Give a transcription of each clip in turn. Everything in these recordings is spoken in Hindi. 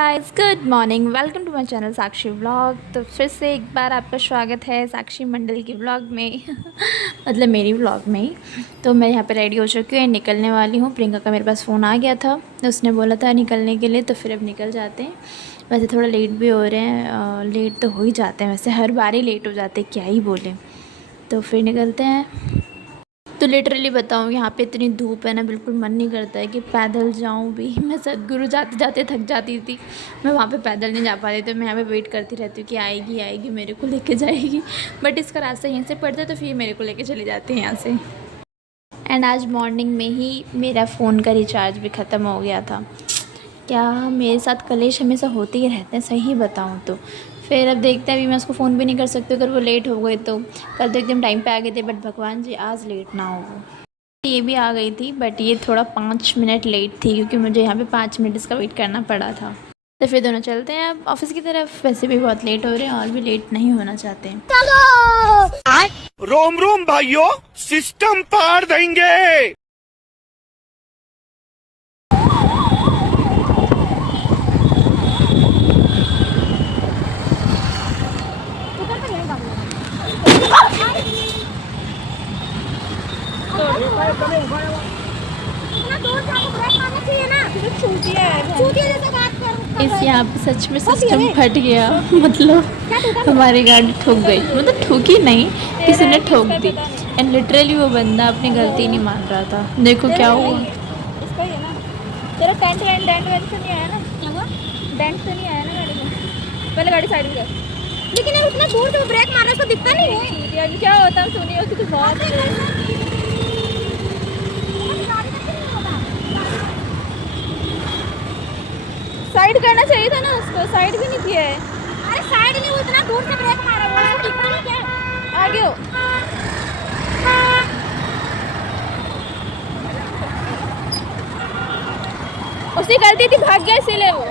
Guys good morning, welcome to my channel Sakshi vlog. तो फिर से एक बार आपका स्वागत है साक्षी मंडल की व्लॉग में मतलब मेरी व्लॉग में ही। तो मैं यहाँ पे रेडी हो चुकी हूँ, निकलने वाली हूँ। प्रियंका का मेरे पास फ़ोन आ गया था, तो उसने बोला था निकलने के लिए, तो फिर अब निकल जाते हैं। वैसे थोड़ा लेट भी हो रहे हैं, लेट तो हो ही जाते हैं, वैसे हर बार ही लेट हो जाते हैं, क्या ही बोलें। तो फिर निकलते हैं। तो लिटरली बताऊँ, यहाँ पे इतनी धूप है ना, बिल्कुल मन नहीं करता है कि पैदल जाऊँ भी। मैं सदगुरु जाते जाते थक जाती थी, मैं वहाँ पे पैदल नहीं जा पाती, तो मैं यहाँ पे वेट करती रहती हूँ कि आएगी आएगी मेरे को लेके जाएगी। बट इसका रास्ता यहीं से पड़ता है, तो फिर मेरे को लेके चली जाती है यहाँ से। एंड आज मॉर्निंग में ही मेरा फ़ोन का रिचार्ज भी ख़त्म हो गया था। क्या मेरे साथ कलेश हमेशा होते ही रहते हैं, सही बताऊँ तो। फिर अब देखते हैं, अभी मैं उसको फ़ोन भी नहीं कर सकती अगर वो लेट हो गए तो। कल तो एकदम टाइम पे आ गए थे, बट भगवान जी आज लेट ना हो वो। ये भी आ गई थी, बट ये थोड़ा 5 मिनट लेट थी, क्योंकि मुझे यहाँ पे 5 मिनट इसका वेट करना पड़ा था। तो फिर दोनों चलते हैं अब ऑफिस की तरफ। वैसे भी बहुत लेट हो रहे हैं और भी लेट नहीं होना चाहते हैं। रोम रोम भाइयों, सिस्टम पार देंगे। इस यहाँ पे सच में सिस्टम फट गया मतलब हमारी गाड़ी ठुक गई, मतलब ठुकी नहीं, किसी ने ठोक दी। एंड लिटरली वो बंदा अपनी गलती नहीं मान रहा था। देखो क्या हुआ। इसका ही है ना। तेरा डेंट वेंट डेंट वेंट तो नहीं आया ना? क्या हुआ? डेंट तो नहीं आया ना गाड़ी में? पहले गाड़ी साइड में कर। लेकिन यार उतना दूर से ब्रेक मारने से दिखता नहीं है यार। क्या होता है सुनिए, उसकी तो बहुत साइड करना चाहिए था ना उसको, साइड भी नहीं किया है। अरे साइड नहीं, वो इतना दूर से ब्रेक मारा, वो दिखता नहीं क्या? आगे हो। उसकी गलती थी, भाग गया इसीलिए वो,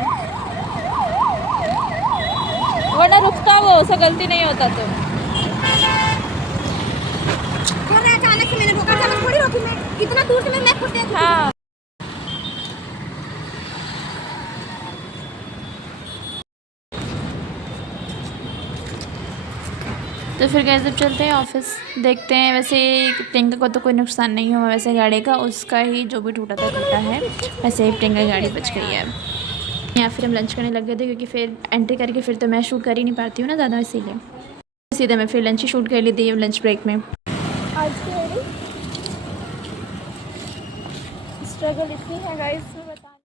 वरना रुकता वो, उसका गलती नहीं होता तो। अचानक से मैंने रोका, अचानक थोड़ी रोकी मैं, इतना दूर से मैं खुद देखी। हाँ तो फिर गए जब चलते हैं ऑफिस, देखते हैं। वैसे प्रियंका को तो कोई नुकसान नहीं हुआ वैसे गाड़ी का, उसका ही जो भी टूटा था टूटा है। वैसे प्रियंका की गाड़ी बच गई है। या फिर हम लंच करने लग गए थे, क्योंकि फिर एंट्री करके फिर तो मैं शूट कर ही नहीं पाती हूँ ना ज़्यादा, इसीलिए सीधे मैं फिर लंच ही शूट कर ली थी लंच ब्रेक में। आज की स्ट्रगल इतनी है गाइस, मैं बता।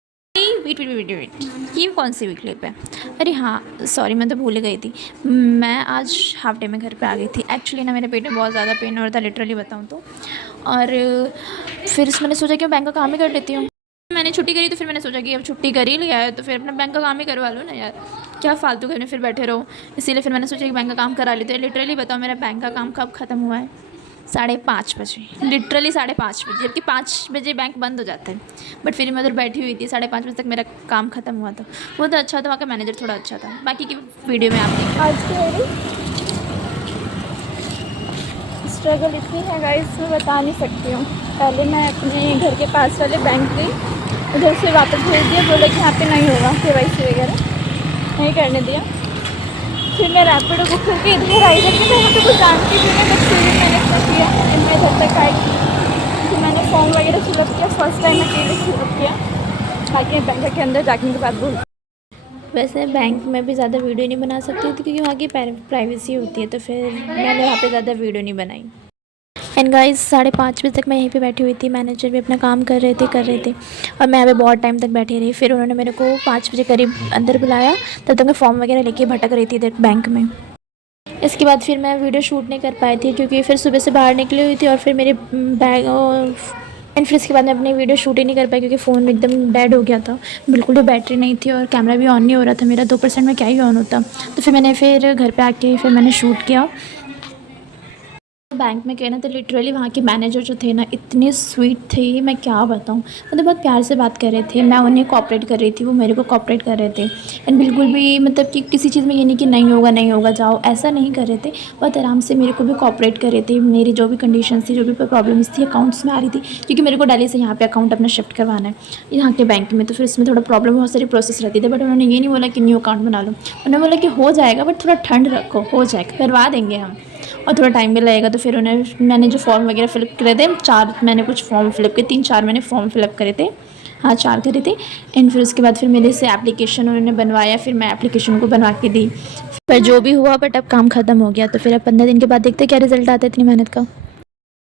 वेट वेट वेट वेट, ये कौन सी क्लिप है? अरे हाँ सॉरी, मैं तो भूल गई थी। मैं आज हाफ डे में घर पे आ गई थी। एक्चुअली ना मेरे पेट में बहुत ज़्यादा पेन हो रहा था, लिटरली बताऊँ तो। और फिर मैंने सोचा कि मैं बैंक का काम ही कर लेती हूँ। मैंने छुट्टी करी, तो फिर मैंने सोचा कि अब छुट्टी कर ही लिया है तो फिर अपना बैंक का काम ही करवा लो ना यार, क्या फालतू घर में फिर बैठे रहो। इसीलिए फिर मैंने सोचा कि बैंक का काम करा लेते हैं। लिटरली बताओ, मेरा बैंक का काम कब ख़त्म हुआ है? 5:30 बजे, लिटरली 5:30 बजे, जबकि 5 बजे बैंक बंद हो जाता है। बट फिर मैं उधर बैठी हुई थी, 5:30 बजे तक मेरा काम ख़त्म हुआ था। वो तो अच्छा था, वहाँ का मैनेजर थोड़ा अच्छा था। बाकी की वीडियो में आप देखें। आज की स्ट्रगल इतनी है गाइस, मैं बता नहीं सकती हूँ। पहले मैं अपने घर के पास वाले बैंक गई, उधर से वापस भेज दिया, बोले कि यहाँ पे नहीं होगा KYC वगैरह, नहीं करने दिया। फिर मैं रैपिडो बुक करके इधर आई, जबकि मैं यहाँ पे कुछ जानती भी नहीं, बट फिर भी मैंने क्या किया, मैं घर तक आई, फिर मैंने फॉर्म वगैरह फिलअप किया। फर्स्ट टाइम अकेले फिलअप किया, बाकी बैंक के अंदर जाने के बाद बोल। वैसे बैंक में भी ज़्यादा वीडियो नहीं बना सकती थी, क्योंकि वहाँ की प्राइवेसी होती है, तो फिर मैंने वहाँ पे ज़्यादा वीडियो नहीं बनाई। एंड गाइस 5:30 बजे तक मैं यहीं पे बैठी हुई थी, मैनेजर भी अपना काम कर रहे थे और मैं यहाँ पे बहुत टाइम तक बैठी रही। फिर उन्होंने मेरे को 5 बजे करीब अंदर बुलाया, तब तक मैं फॉर्म वगैरह लेके भटक रही थी इधर बैंक में। इसके बाद फिर मैं वीडियो शूट नहीं कर पाई थी, क्योंकि फिर सुबह से बाहर निकली हुई थी और फिर मेरे बैग एंड फिर इसके बाद मैं अपनी वीडियो शूट ही नहीं कर पाई, क्योंकि फ़ोन एकदम डेड हो गया था, बिल्कुल भी बैटरी नहीं थी और कैमरा भी ऑन नहीं हो रहा था मेरा। 2% में क्या ही ऑन होता। तो फिर मैंने घर पे आके फिर मैंने शूट किया। बैंक में गए ना तो लिटरली वहाँ के मैनेजर जो थे ना इतने स्वीट थे, मैं क्या बताऊँ। मतलब बहुत प्यार से बात कर रहे थे, मैं उन्हें कोऑपरेट कर रही थी, वो मेरे को कोऑपरेट कर रहे थे। एंड बिल्कुल भी मतलब कि किसी चीज़ में ये नहीं कि नहीं होगा जाओ, ऐसा नहीं कर रहे थे। बहुत आराम से मेरे को भी कोऑपरेट कर रहे थे। मेरी जो भी कंडीशंस थी, जो भी प्रॉब्लम्स थी अकाउंट्स में आ रही थी, क्योंकि मेरे को दिल्ली से यहाँ पे अकाउंट अपना शिफ्ट करवाना है यहाँ के बैंक में, तो फिर इसमें थोड़ा प्रॉब्लम, बहुत सारी प्रोसेस रहती थी। बट उन्होंने ये नहीं बोला कि न्यू अकाउंट बना लो, उन्होंने बोला कि हो जाएगा बट थोड़ा ठंड रखो, हो जाएगा, करवा देंगे हम, और थोड़ा टाइम भी लगेगा। तो फिर मैंने जो फॉर्म वगैरह फिलअप करे थे, 4 मैंने कुछ फॉर्म फिलअप किए, 3-4 मैंने फॉर्म फिलअप करे थे, हाँ 4 करे थे। एंड फिर उसके बाद फिर मेरे से एप्लीकेशन उन्होंने बनवाया, फिर मैं एप्लीकेशन को बनवा के दी। पर जो भी हुआ, बट अब काम ख़त्म हो गया। तो फिर अब 15 दिन के बाद देखते क्या रिज़ल्ट आता है इतनी मेहनत का।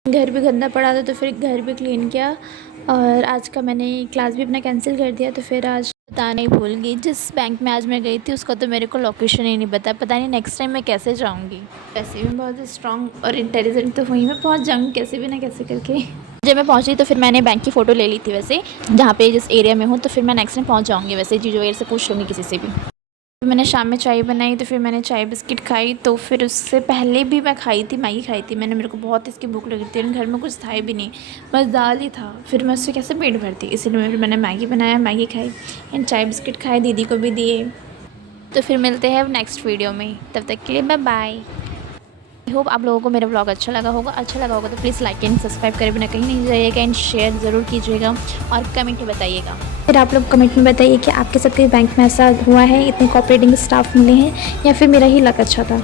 घर भी गंदा पड़ा था तो फिर घर भी क्लीन किया, और आज का मैंने क्लास भी अपना कैंसिल कर दिया। तो फिर आज बताना ही भूल गई, जिस बैंक में आज मैं गई थी उसका तो मेरे को लोकेशन ही नहीं पता नहीं नेक्स्ट टाइम मैं कैसे जाऊँगी। वैसे भी बहुत स्ट्रॉन्ग और इंटेलिजेंट तो हुई, मैं पहुँच जाऊँगी कैसे भी ना कैसे करके। जब मैं पहुँची तो फिर मैंने बैंक की फ़ोटो ले ली थी वैसे, जहाँ पे जिस एरिया में हूँ, तो फिर मैं नेक्स्ट टाइम पहुँच जाऊँगी वैसे, जीजू वगैरह से पूछ लूँगी किसी से भी। मैंने शाम में चाय बनाई, तो फिर मैंने चाय बिस्किट खाई। तो फिर उससे पहले भी मैं खाई थी, मैगी खाई थी मैंने, मेरे को बहुत इसकी भूख लगी थी, घर में कुछ था भी नहीं, बस दाल ही था। फिर मैं उससे कैसे पेट भरती, इसलिए फिर मैंने मैगी बनाया, मैगी खाई एंड चाय बिस्किट खाए, दीदी को भी दिए। तो फिर मिलते हैं नेक्स्ट वीडियो में, तब तक के लिए बाय बाय। आई होप आप लोगों को मेरा व्लॉग अच्छा लगा होगा तो प्लीज़ लाइक एंड सब्सक्राइब करे बिना कहीं नहीं जाइएगा, एंड शेयर ज़रूर कीजिएगा और कमेंट में बताइएगा। फिर आप लोग कमेंट में बताइए कि आपके साथ कोई बैंक में ऐसा हुआ है, इतने कोऑपरेटिंग स्टाफ मिले हैं, या फिर मेरा ही लक अच्छा था।